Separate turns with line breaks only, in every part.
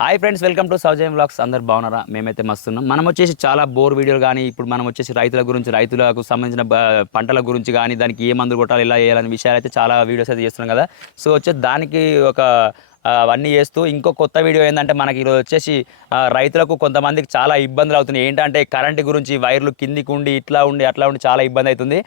Hi friends welcome to సౌజయం blogs అందరు బాగున్నారా? మేమైతే మస్తున్నాం. మనం వచ్చేసి చాలా బోర్ వీడియోలు కానీ ఇప్పుడు మనం వచ్చేసి రైతుల గురించి రైతులకు సంబంధించిన పంటల గురించి కానీ దానికి ఏ మందులు కొట్టాలి ఇలా వేయాలని విషయాలు అయితే చాలా వీడియోస్ అయితే చేస్తున్నాం కదా. సో వచ్చే దానికి ఒక అవన్నీ చేస్తూ ఇంకో కొత్త వీడియో ఏంటంటే మనకి ఈరోజు వచ్చేసి రైతులకు కొంతమందికి చాలా ఇబ్బందులు అవుతున్నాయి. ఏంటంటే కరెంట్ గురించి వైర్లు కిందికి ఉండి ఇట్లా ఉండి అట్లా ఉండి చాలా ఇబ్బంది అవుతుంది.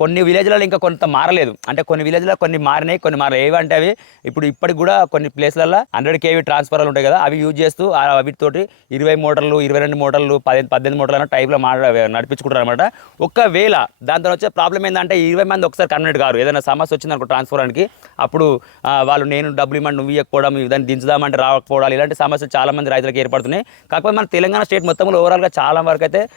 కొన్ని విలేజ్లలో ఇంకా కొంత మారలేదు. అంటే కొన్ని విలేజ్లో కొన్ని మారినాయి కొన్ని మారలేదు. ఏవంటే అవి ఇప్పుడు ఇప్పటికి కూడా కొన్ని ప్లేస్లలో హండ్రెడ్ కేవీ ట్రాన్స్ఫర్లు ఉంటాయి కదా అవి యూజ్ చేస్తూ వీటితోటి ఇరవై మోటార్లు ఇరవై రెండు మోటార్లు పది పద్దెనిమిది మోటార్లు అన్న టైప్లో మా నడిపించుకుంటారు అనమాట ఒకవేళ దాంతో వచ్చే ప్రాబ్లం ఏంటంటే ఇరవై మంది ఒకసారి కన్వర్ట్ కారు. ఏదైనా సమస్య వచ్చింది అనుకో ట్రాన్స్ఫర్కి అప్పుడు వాళ్ళు నేను డబ్బులు ఇవ్వండి నువ్వు ఇవ్వకపోవడం దాన్ని దించుదామంటే రాకపోవడం ఇలాంటి సమస్యలు చాలా మంది రైతులకు ఏర్పడుతున్నాయి. కాకపోతే మన తెలంగాణ స్టేట్ మొత్తంలో ఓవరాల్గా చాలా వరకు అయితే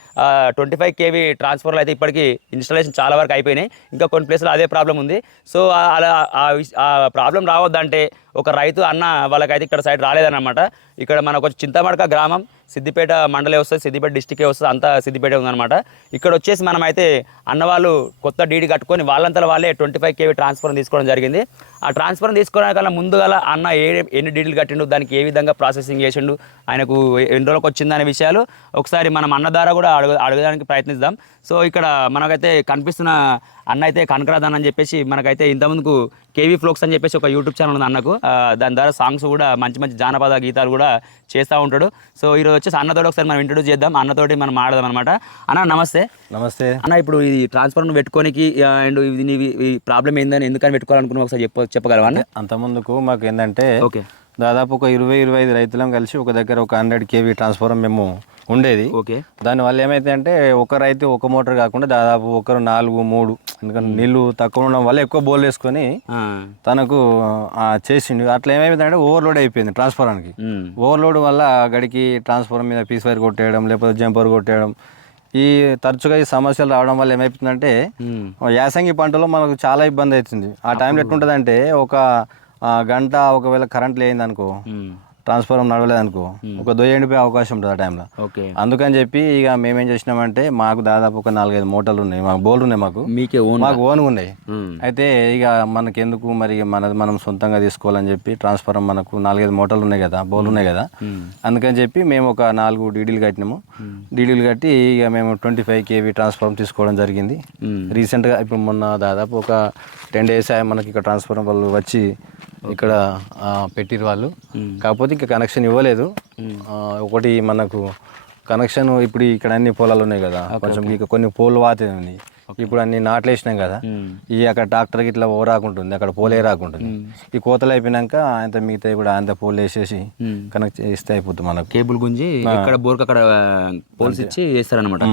ట్వంటీ ఫైవ్ కేవీ ట్రాన్స్ఫర్లు అయితే ఇప్పటికీ ఇన్స్టాలేషన్ చాలా వరకు అయిపోయినాయి. ఇంకా కొన్ని ప్లేస్లో అదే ప్రాబ్లం ఉంది. సో అలా ఆ విష- ఆ ప్రాబ్లం రావద్దంటే ఒక రైతు అన్న వాళ్ళకైతే ఇక్కడ సైడ్ రాలేదన్నమాట. ఇక్కడ మనకు వచ్చి చింతమడక గ్రామం సిద్దిపేట మండలే వస్తుంది సిద్దిపేట డిస్టికే వస్తుంది అంతా సిద్దిపేట ఉందన్నమాట. ఇక్కడ వచ్చేసి మనమైతే అన్నవాళ్ళు అన్న వాళ్ళు కొత్త డీడీ కట్టుకొని వాళ్ళంతా వాళ్ళే ట్వంటీ ఫైవ్ కేవీ ట్రాన్స్ఫర్ తీసుకోవడం జరిగింది. ఆ ట్రాన్స్ఫర్ తీసుకోవడానికల్లా ముందుగల అన్న ఏ ఎన్ని డీడీలు కట్టిండు దానికి ఏ విధంగా ప్రాసెసింగ్ చేసిండు ఆయనకు ఎన్ని రోజులకు వచ్చిందనే విషయాలు ఒకసారి మనం అన్న ద్వారా కూడా అడుగు అడగడానికి ప్రయత్నిద్దాం. సో ఇక్కడ మనకైతే కనిపిస్తున్న అన్న అయితే కనకరాదన్ అని చెప్పేసి మనకైతే ఇంతకుముందుకు కేవీ ఫ్లోక్స్ అని చెప్పేసి ఒక యూట్యూబ్ ఛానల్ ఉంది అన్నకు. దాని ద్వారా సాంగ్స్ కూడా మంచి మంచి జానపద గీతాలు కూడా చేస్తూ ఉంటాడు. సో ఈరోజు వచ్చేసి అన్నతోటి ఒకసారి మనం ఇంట్రొడ్యూస్ చేద్దాం. అన్నతోటి మనం ఆడదాం అనమాట అన్న నమస్తే.
నమస్తే.
అన్న ఇప్పుడు ఇది ట్రాన్స్ఫర్ పెట్టుకోనికి అండ్ ఇది ప్రాబ్లం ఏందని ఎందుకని పెట్టుకోవాలనుకున్నా ఒకసారి చెప్ప చెప్పగలవా అన్న?
అంత ముందుకు మాకు ఏంటంటే
ఓకే.
దాదాపు ఒక ఇరవై ఇరవై ఐదు రైతులం కలిసి ఒక దగ్గర ఒక హండ్రెడ్ కేవీ ట్రాన్స్ఫారం మేము ఉండేది.
ఓకే.
దానివల్ల ఏమైతే అంటే ఒక రైతు ఒక మోటార్ కాకుండా దాదాపు ఒకరు నాలుగు మూడు ఎందుకంటే నీళ్ళు తక్కువ ఉండడం వల్ల ఎక్కువ బోల్ వేసుకొని తనకు చేసిండు. అట్లా ఏమైందంటే ఓవర్లోడ్ అయిపోయింది ట్రాన్స్ఫారానికి.
ఉమ్,
ఓవర్లోడ్ వల్ల గడికి ట్రాన్స్ఫారం మీద పీస్ వైర్ కొట్టేయడం లేకపోతే జంపర్ కొట్టేయడం ఈ తరచుగా ఈ సమస్యలు రావడం వల్ల ఏమైపోతుందంటే యాసంగి పంటలో మనకు చాలా ఇబ్బంది అవుతుంది. ఆ టైంలో ఎట్లుంటుందంటే ఒక ఆ, గంట ఒకవేళ కరెంట్ లేనిది అనుకో
ఉమ్,
ట్రాన్స్ఫారం నడవలేదు అనుకో. ఒక దొయ్య ఎండిపోయే అవకాశం ఉంటుంది ఆ టైంలో
ఓకే.
అందుకని చెప్పి ఇక మేమేం చేసినామంటే మాకు దాదాపు ఒక నాలుగైదు మోటార్లు ఉన్నాయి మాకు బోర్లు ఉన్నాయి మాకు.
మీకే ఓన్.
మాకు ఓన్గా ఉన్నాయి.
ఉమ్,
అయితే ఇక మనకెందుకు మరి మనది మనం సొంతంగా తీసుకోవాలని చెప్పి ట్రాన్స్ఫారం మనకు నాలుగైదు మోటార్లు ఉన్నాయి కదా బోర్లు ఉన్నాయి కదా.
ఉమ్,
అందుకని చెప్పి మేము ఒక నాలుగు డీడీలు కట్టినాము. డీడీలు కట్టి ఇక మేము ట్వంటీ ఫైవ్ కేవీ ట్రాన్స్ఫార్మ్ తీసుకోవడం జరిగింది. రీసెంట్గా ఇప్పుడు మొన్న దాదాపు ఒక టెన్ డేస్ అయ్యి మనకి ఇక్కడ ట్రాన్స్ఫార్మర్ వాళ్ళు వచ్చి ఇక్కడ పెట్టిరు వాళ్ళు. కాకపోతే ఇంకా కనెక్షన్ ఇవ్వలేదు. ఒకటి మనకు కనెక్షన్ ఇప్పుడు ఇక్కడ అన్ని పొలాలు ఉన్నాయి కదా. కొంచెం ఇక కొన్ని పోలు వాతే ఉంది ఇప్పుడు అన్ని నాట్లు వేసినాం కదా.
ఉమ్,
ఈ అక్కడ ట్రాక్టర్కి ఇట్లా ఓ రాకుంటుంది అక్కడ పోలే రాకుంటుంది. ఈ కోతలు అయిపోయినాక అంత మిగతా కూడా అంత పోలు వేసేసి. కనెక్ట్ చేస్తే అయిపోతుంది మనకు.
కేబుల్ గుంజి ఎక్కడ బోర్కు అక్కడ పోల్స్ ఇచ్చి చేస్తారనమాట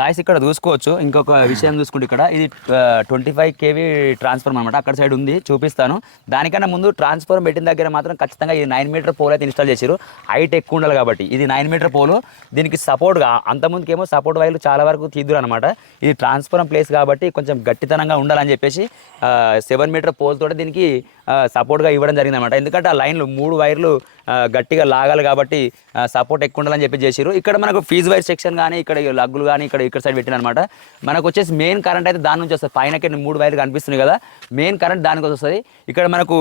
గాయస్ ఇక్కడ చూసుకోవచ్చు. ఇంకొక విషయం చూసుకుంటే ఇక్కడ ఇది ట్వంటీ ఫైవ్ కేవీ ట్రాన్స్ఫార్మ్ అనమాట అక్కడ సైడ్ ఉంది చూపిస్తాను. దానికన్నా ముందు ట్రాన్స్ఫార్మ్ పెట్టిన దగ్గర మాత్రం ఖచ్చితంగా ఇది నైన్ మీటర్ పోల్ అయితే ఇన్స్టాల్ చేశారు హైట్ ఎక్కువ ఉండాలి కాబట్టి. ఇది నైన్ మీటర్ పోలు దీనికి సపోర్ట్గా అంతకుముందుకేమో సపోర్ట్ వైర్లు చాలా వరకు తీద్దురు అనమాట ఇది ట్రాన్స్ఫార్మ్ ప్లేస్ కాబట్టి కొంచెం గట్టితనంగా ఉండాలని చెప్పేసి సెవెన్ మీటర్ పోల్ తోటి దీనికి సపోర్ట్గా ఇవ్వడం జరిగింది అనమాట ఎందుకంటే ఆ లైన్లు మూడు వైర్లు గట్టిగా లాగాలి కాబట్టి సపోర్ట్ ఎక్కువ ఉండాలని చెప్పి చేసిరు ఇక్కడ మనకు ఫీజ్ వైర్ సెక్షన్ కానీ ఇక్కడ లగ్గులు కానీ ఇక్కడ ఇక్కడ సైడ్ పెట్టిన అనమాట మనకు వచ్చేసి మెయిన్ కరెంట్ అయితే దాని నుంచి వస్తుంది. పైనకి మూడు వైర్లు కనిపిస్తున్నాయి కదా మెయిన్ కరెంట్ దానికి వస్తుంది. ఇక్కడ మనకు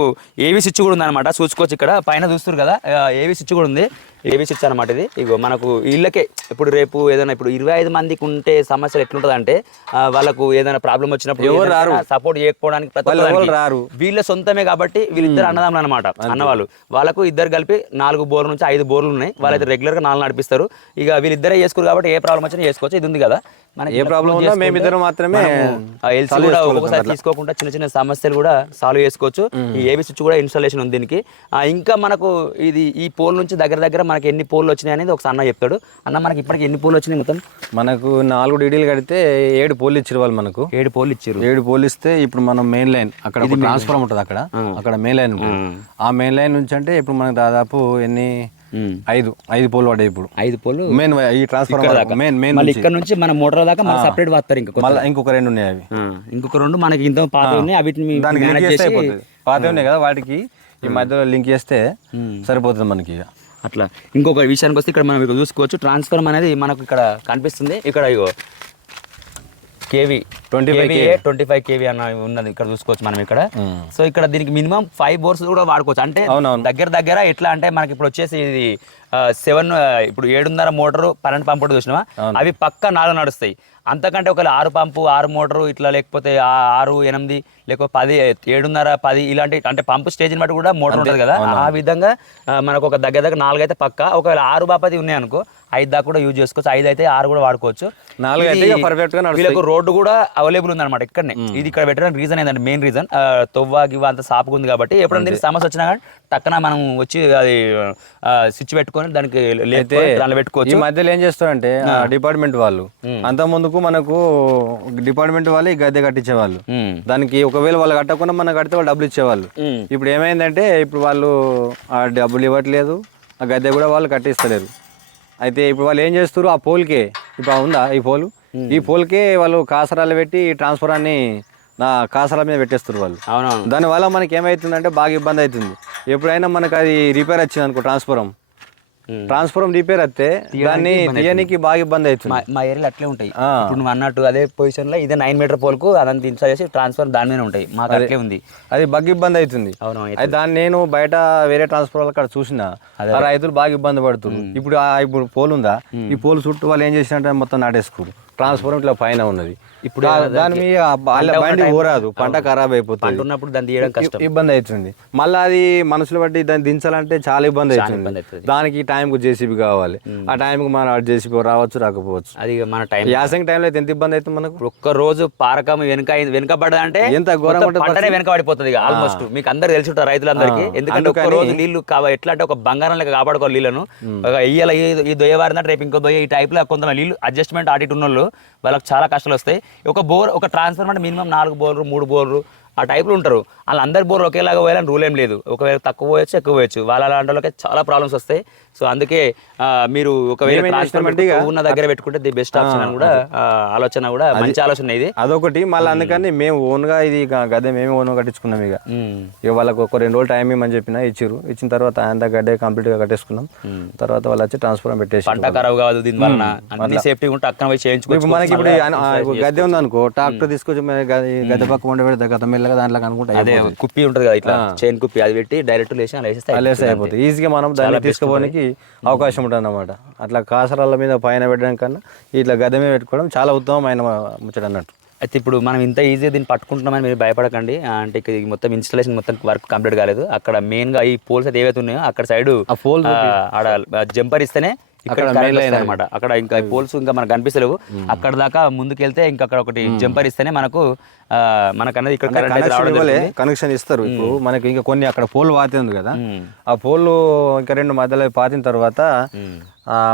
ఏవి స్విచ్ కూడా ఉందన్నమాట. చూసుకోవచ్చు ఇక్కడ. పైన చూస్తారు కదా ఏవి స్విచ్ కూడా ఉంది. ఏవి అనమాట ఇది. ఇగో మనకు ఇళ్ళకే ఇప్పుడు రేపు ఏదైనా ఇప్పుడు ఇరవై ఐదు మందికి ఉంటే సమస్యలు ఎట్లుంటుంది అంటే వాళ్ళకు ఏదైనా ప్రాబ్లం వచ్చినప్పుడు. సపోర్ట్ చేయకపోవడానికి ప్రతి
రారు.
వీళ్ళ సొంతమే కాబట్టి వీళ్ళిద్దరు అన్నదమ్ములు అనమాట అన్నవాళ్ళు. వాళ్ళకు ఇద్దరు కలిపి నాలుగు బోర్ల నుంచి ఐదు బోర్లు ఉన్నాయి. వాళ్ళైతే రెగ్యులర్గా నాలుగు నడిపిస్తారు. ఇక వీళ్ళిద్దరే చేసుకోరు కాబట్టి ఏ ప్రాబ్లం వచ్చినా చేసుకోవచ్చు. ఇది ఉంది కదా. మనకి
ఏ ఉన్నా
చేసుకుంటే
మేమిద్దరం మాత్రమే solve
కూడా ఒక్కొక్కసారి. తీసుకోకుండా చిన్న చిన్న సమస్యలు కూడా సాల్వ్ చేసుకోవచ్చు. ఈ ఏబీ స్విచ్ కూడా ఇన్స్టాలేషన్ ఉంది దీనికి. ఇంకా మనకు ఇది ఈ పోల్ నుంచి దగ్గర దగ్గర మనకి ఎన్ని పోల్లు వచ్చినాయి అనేది ఒకసారి అన్న చెప్తాడు. అన్న మనకి ఇప్పటికి ఎన్ని పోల్లు వచ్చినాయి మొత్తం?
మనకు నాలుగు డీడీలు కడితే ఏడు పోలు ఇచ్చారు వాళ్ళు మనకు.
ఏడు పోల్లు ఇచ్చారు
ఏడు పోలు ఇస్తే ఇప్పుడు మనం మెయిన్ లైన్ అక్కడ ఒక ట్రాన్స్ఫార్మర్ ఉంటుంది అక్కడ. అక్కడ మెయిన్ లైన్ ఆ మెయిన్ లైన్ నుంచి అంటే ఇప్పుడు మనకు దాదాపు ఎన్ని. ఐదు ఐదు పోలు పడ్డాయి ఇప్పుడు.
ఐదు పోల్లు
మెయిన్ ఈ ట్రాన్స్ఫార్మర్ మెయిన్ మెయిన్
మళ్ళీ ఇక్కడ నుంచి మన మోటార్ దాకా మళ్ళీ సపరేట్ వస్తారు ఇంకా కొత్త.
మళ్ళీ ఇంకొక రెండు ఉన్నాయి అవి.
ఇంకొక రెండు మనకి ఇంత పాత ఉన్నాయి అవిటిని
దానికి లింక్ చేస్తే పాత ఉన్నాయి కదా వాటికి ఈ మధ్యలో లింక్ చేస్తే సరిపోతుంది మనకి ఇక.
అట్లా. ఇంకొక విషయానికి వస్తే ఇక్కడ మనం ఇక్కడ చూసుకోవచ్చు. ట్రాన్స్ఫర్మ్ అనేది మనకు ఇక్కడ కనిపిస్తుంది. ఇక్కడ ఇగో. KV.
Twenty five
twenty five KV అన్న ఉన్నది. ఇక్కడ చూసుకోవచ్చు మనం ఇక్కడ. సో ఇక్కడ దీనికి మినిమం ఫైవ్ బోర్స్ కూడా వాడుకోవచ్చు. అంటే. దగ్గర దగ్గర ఎట్లా అంటే మనకి ఇప్పుడు వచ్చేసి ఇది సెవెన్ ఇప్పుడు ఏడున్నర మోటారు పన్నెండు పంపు చూసినావా? అవి పక్క నాలుగు నడుస్తాయి. అంతకంటే ఒక ఆరు పంపు ఆరు మోటారు ఇట్లా లేకపోతే ఆ- ఆరు ఎనిమిది లేకపోతే పది ఏడున్నర పది ఇలాంటి అంటే పంపు స్టేజ్ని బట్టి కూడా మోటార్ ఉంటుంది కదా? ఆ విధంగా మనకు ఒక దగ్గర దగ్గర నాలుగు అయితే పక్క. ఒకవేళ ఆరు బాపతి ఉన్నాయి అనుకో ఐదు దాకా కూడా యూజ్ చేసుకోవచ్చు. ఐదు అయితే ఆరు కూడా వాడుకోవచ్చు.
నాలుగు అయితే perfect గా.
వీళ్ళకు రోడ్డు కూడా అవైలబుల్ ఉంది అనమాట ఇక్కడనే ఇది ఇక్కడ పెట్టడానికి రీజన్ ఏంటంటే మెయిన్ రీజన్ తొవ్వ గివ్వ అంత సాపుగా ఉంది కాబట్టి ఎప్పుడైనా దీనికి సమస్య వచ్చినా కానీ టక్కన మనం వచ్చి అది స్విచ్ పెట్టుకొని దానికి లేకపోతే దానిలో
ఈ
పెట్టుకోవచ్చు
మధ్యలో ఏం చేస్తారంటే డిపార్ట్మెంట్ వాళ్ళు. అంత ముందుకు మనకు డిపార్ట్మెంట్ వాళ్ళు ఈ గద్దె కట్టించేవాళ్ళు. దానికి ఒకవేళ వాళ్ళు కట్టకుండా మనం కడితే వాళ్ళు డబ్బులు ఇచ్చేవాళ్ళు. ఇప్పుడు ఏమైందంటే ఇప్పుడు వాళ్ళు ఆ డబ్బులు ఇవ్వట్లేదు. ఆ గద్దె కూడా వాళ్ళు కట్టిస్తలేరు. అయితే ఇప్పుడు వాళ్ళు ఏం చేస్తారు ఆ పోల్కే ఇప్పుడు ఉందా ఈ పోలు? ఈ పోల్కే వాళ్ళు కాసరాలు పెట్టి ఈ ట్రాన్స్ఫరాన్ని నా కాసరాల మీద పెట్టేస్తారు వాళ్ళు.
అవునవును.
దానివల్ల మనకి ఏమవుతుందంటే బాగా ఇబ్బంది అవుతుంది. ఎప్పుడైనా మనకు అది రిపేర్ వచ్చింది అనుకో ట్రాన్స్ఫరం
ఉమ్.
ట్రాన్స్ఫరం రిపేర్ వస్తే దాన్ని తీయనికి బాగా ఇబ్బంది అవుతుంది.
మా ఏరియాలో అట్లే ఉంటాయి. ఇప్పుడు నువ్వు అన్నట్టు అదే పొజిషన్లో ఇదే నైన్ మీటర్ పోల్కు అదంతా ఇన్స్టాల్ చేసి ట్రాన్స్ఫర్ దాని మీద ఉంటాయి. మాకు అట్లే ఉంది.
అది బాగా ఇబ్బంది అవుతుంది. అయితే దాన్ని నేను బయట వేరే ట్రాన్స్ఫర్ అక్కడ చూసిన రైతులు బాగా ఇబ్బంది పడుతున్నారు ఇప్పుడు ఆ ఇప్పుడు పోల్ ఉందా? ఈ పోల్ చుట్టూ వాళ్ళు ఏం చేసినట్టే మొత్తం నాటేసుకోరు ట్రాన్స్ఫార్మర్ ఇట్లా పైన ఉన్నది. ఇప్పుడు దాని మీద బండి ఊరాదు పంట ఖరాబ్ అయిపోతుంది.
పంట ఉన్నప్పుడు దాన్ని తీయడం కష్టం.
ఇబ్బంది అవుతుంది. మళ్ళీ అది మనుషులు బట్టి దాన్ని దించాలంటే చాలా ఇబ్బంది అవుతుంది. దానికి టైంకు జేసీబీ కావాలి. ఆ టైంకి మన జేసీబీ రావచ్చు రాకపోవచ్చు.
అది మన టైం.
యాసంగి టైంలో అయితే ఎంత ఇబ్బంది అవుతుంది మనకు?
ఒక్క రోజు పారకం వెనుక వెనుకబడ్డా అంటే
ఎంత
పంటనే వెనకబడిపోతుంది ఆల్మోస్ట్ మీకు అందరు తెలిసి ఉంటారు రైతులందరికీ. ఎందుకంటే ఒక్క రోజు నీళ్ళు కావ ఎట్లా అంటే ఒక బంగారం లెక్క కాపాడుకోవాలి నీళ్ళను. ఒక ఇయ్యాల ఈ- దొయ్య రేపు ఇంకో దొయ్య ఈ టైప్లో కొంత నీళ్ళు అడ్జస్ట్మెంట్ ఆడిట్ ఉన్న వాళ్ళు వాళ్ళకి చాలా కష్టాలు వస్తాయి. ఒక బోర్ ఒక ట్రాన్స్ఫర్ అంటే మినిమం నాలుగు బోర్లు మూడు బోర్లు ఆ టైప్లో ఉంటారు. వాళ్ళందరి బోర్లు ఒకేలాగా పోయాలని రూల్ ఏం లేదు. ఒకవేళ తక్కువ పోయొచ్చు ఎక్కువ పోయొచ్చు. వాళ్ళ అలాంటి వాళ్ళకి చాలా ప్రాబ్లమ్స్ వస్తాయి. సో అందుకే మీరు ఒకవేళ ఉన్న దగ్గర పెట్టుకుంటే ది బెస్ట్ ఆప్షన్ అని కూడా ఆలోచన కూడా మంచి ఆలోచన ఇది.
అదొకటి. మళ్ళీ అందుకని మేము ఓన్గా ఇది గ- గద్దె మేమే ఓన్గా కట్టించుకున్నాం ఇక.
ఉమ్.
ఇక వాళ్ళకి ఒక రెండు రోజులు టైం ఇవ్వమని చెప్పిన ఇచ్చిర్రు. ఇచ్చిన తర్వాత ఆయన గడ్డే కంప్లీట్గా కట్టేసుకున్నాం. తర్వాత వాళ్ళు వచ్చి ట్రాన్స్ఫర్ పెట్టేసి
పంట ఖరాబ్ కాదు దీని వలన. అన్ని సేఫ్టీ ఉంటే అక్కడ పోయి
ఇప్పుడు మనకి ఇప్పుడు గద్దె ఉంది అనుకో ట్రాక్టర్ తీసుకొచ్చి గద్దె పక్క ఉండి పెడితే గత మెల్లగా దాంట్లో అనుకుంటా
అదే కుప్పి ఉంటుంది కదా ఇట్లా చైన్ కుప్పి అది పెట్టి డైరెక్ట్ లేచి అలా వేసేస్తే
అయిపోతుంది ఈజీగా మనం దాన్ని తీసుకోవడానికి అవకాశం ఉంటుంది అన్నమాట. అట్లా కాసరాల మీద పైన పెట్టడం కన్నా ఇట్లా గద్దె మీద పెట్టుకోవడం చాలా ఉత్తమమైన ముచ్చట అన్నట్టు.
అయితే ఇప్పుడు మనం ఇంత ఈజీగా దీన్ని పట్టుకుంటున్నామని మీరు భయపడకండి. అంటే మొత్తం ఇన్స్టాలేషన్ మొత్తం వర్క్ కంప్లీట్ కాలేదు. అక్కడ మెయిన్గా ఈ పోల్స్ అయితే ఏవైతే ఉన్నాయో అక్కడ సైడ్
ఆ pole
ఆడ జంపర్ ఇస్తేనే ఇక్కడ అనమాట అక్కడ ఇంకా పోల్స్ ఇంకా మనకు కనిపిస్తలేవు. అక్కడ దాకా ముందుకెళ్తే ఇంకా అక్కడ ఒకటి జంపర్ ఇస్తేనే మనకు ఆ, మనకు అనేది ఇక్కడ కరెంట్
కనెక్షన్ ఇస్తారు. ఇప్పుడు మనకి ఇంకా కొన్ని అక్కడ పోల్ పాతి ఉంది కదా. ఆ పోల్ ఇంకా రెండు మధ్యలో పాతిన తర్వాత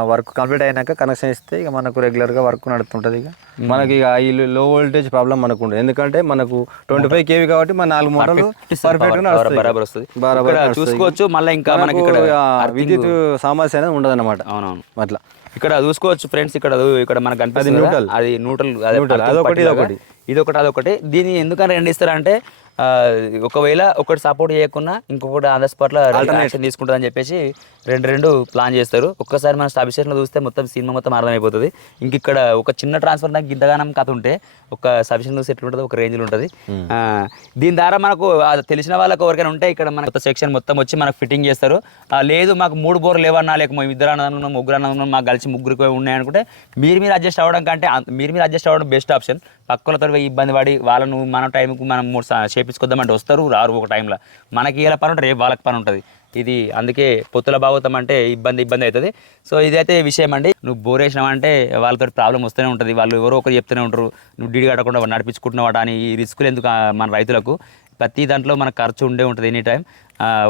వర్క్ కంప్లీట్ అయినాక కనెక్షన్ ఇస్తే ఇక మనకు రెగ్యులర్గా వర్క్ నడుతుంటది ఇక. మనకి ఇక ఈ లో వోల్టేజ్ ప్రాబ్లం మనకు ఉండదు. ఎందుకంటే మనకు ట్వంటీ ఫైవ్ కేవీ కాబట్టి మన నాలుగు నడుస్తాయి
బరాబర్ వస్తుంది.
బరాబర్.
చూసుకోవచ్చు మళ్ళీ ఇంకా మనకి ఇక్కడ
విద్యుత్ సమస్య అనేది ఉండదు అనమాట
అవునవును.
అట్లా.
ఇక్కడ చూసుకోవచ్చు ఫ్రెండ్స్ ఇక్కడ ఇక్కడ మనకు కనిపిస్తుంది. అది న్యూట్రల్
Neutral. అదొకటి, ఇదొకటి.
ఇది ఒకటి అదొకటి. దీన్ని ఎందుకని రెండు ఇస్తారంటే ఒకవేళ ఒకటి సపోర్ట్ చేయకుండా ఇంకొకటి ఆన్ ద స్పాట్లో యాక్షన్ తీసుకుంటుందని చెప్పేసి రెండు రెండు ప్లాన్ చేస్తారు. ఒక్కసారి మన సబ్స్టేషన్లో చూస్తే మొత్తం సినిమా మొత్తం అర్థమైపోతుంది. ఇంక ఇక్కడ ఒక చిన్న ట్రాన్స్ఫర్ నాకు గింతగానం కథ ఉంటే ఒక సబ్స్టేషన్ చూస్తే ఎట్లుంటుంది ఒక రేంజ్ ఉంటుంది. ఆ, దీని ద్వారా మనకు తెలిసిన వాళ్ళకి ఎవరికైనా ఉంటే ఇక్కడ మన కొత్త సెక్షన్ మొత్తం వచ్చి మనకు ఫిట్టింగ్ చేస్తారు. లేదు మాకు మూడు బోర్లు లేవన్నా లేక మేము ఇద్దరు అన్నదమ్ములం ముగ్గురు అన్నదమ్ములం మాకు కలిసి ముగ్గురికి ఉన్నాయి అనుకుంటే మీరు మీరు అడ్జస్ట్ అవ్వడం కంటే మీరు మీరు అడ్జస్ట్ అవ్వడం బెస్ట్ ఆప్షన్ పక్కలతో ఇబ్బంది పడి వాళ్ళను మన టైంకు మనం మూడు సా- చేపించుకొద్దామంటే వస్తారు రారు ఒక టైంలో మనకి ఇలా పని ఉంటుంది రేపు వాళ్ళకి పని ఉంటుంది. ఇది అందుకే పొత్తుల భాగవతం అంటే ఇబ్బంది ఇబ్బంది అవుతుంది. సో ఇదైతే విషయం అండి. నువ్వు బోర్ అంటే వాళ్ళతో ప్రాబ్లం వస్తూనే ఉంటుంది. వాళ్ళు ఎవరో ఒకరు చెప్తూనే ఉంటారు. నువ్వు డిడి కట్టకుండా నడిపించుకుంటున్నావాట అని ఈ రిస్కులు ఎందుకు మన రైతులకు? ప్రతి దాంట్లో మన ఖర్చు ఉండే ఉంటుంది ఎనీ టైం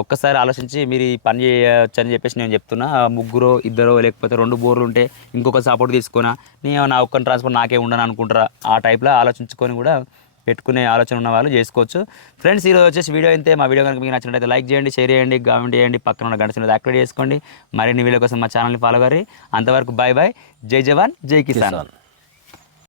ఒక్కసారి ఆలోచించి మీరు ఈ పని చేయొచ్చు అని చెప్పేసి నేను చెప్తున్నా. ముగ్గురు ముగ్గురో ఇద్దరో లేకపోతే రెండు బోర్లు ఉంటే ఇంకొక సపోర్ట్ తీసుకున్నా. నేను నా ఒక్క ట్రాన్స్ఫర్ నాకే ఉండను అనుకుంటారా? ఆ టైప్లో ఆలోచించుకొని కూడా పెట్టుకునే ఆలోచన ఉన్న వాళ్ళు చేసుకోవచ్చు. ఫ్రెండ్స్ ఈరోజు వచ్చేసి వీడియో అయితే మా వీడియో కనుక మీకు నచ్చినట్లయితే లైక్ చేయండి షేర్ చేయండి కామెంట్ చేయండి. పక్కన ఉన్న గంట చిన్నది యాక్టివేట్ చేసుకోండి. మరిన్ని వీడియో కోసం మా ఛానల్ని ఫాలో కర్రీ. అంతవరకు బాయ్ బాయ్ జై జవాన్ జై కిసాన్.